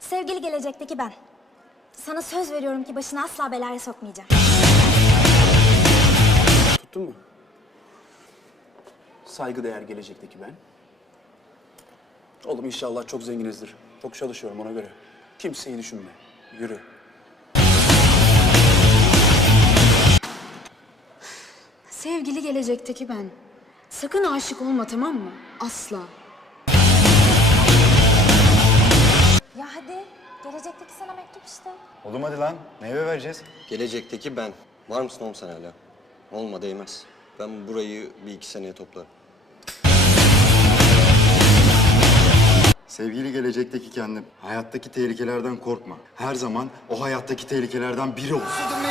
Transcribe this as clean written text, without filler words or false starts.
Sevgili gelecekteki ben. Sana söz veriyorum ki başını asla belaya sokmayacağım. Tuttun mu? Saygıdeğer gelecekteki ben. Oğlum inşallah çok zenginizdir. Çok çalışıyorum ona göre. Kimseyi düşünme. Yürü. Sevgili gelecekteki ben. Sakın aşık olma, tamam mı? Asla. Ya hadi. Gelecekteki sana mektup işte. Oğlum hadi lan. Meyve vereceğiz. Gelecekteki ben. Var mısın oğlum sen hala? Olma değmez. Ben burayı bir iki seneye toplarım. Sevgili gelecekteki kendim. Hayattaki tehlikelerden korkma. Her zaman o hayattaki tehlikelerden biri olsun.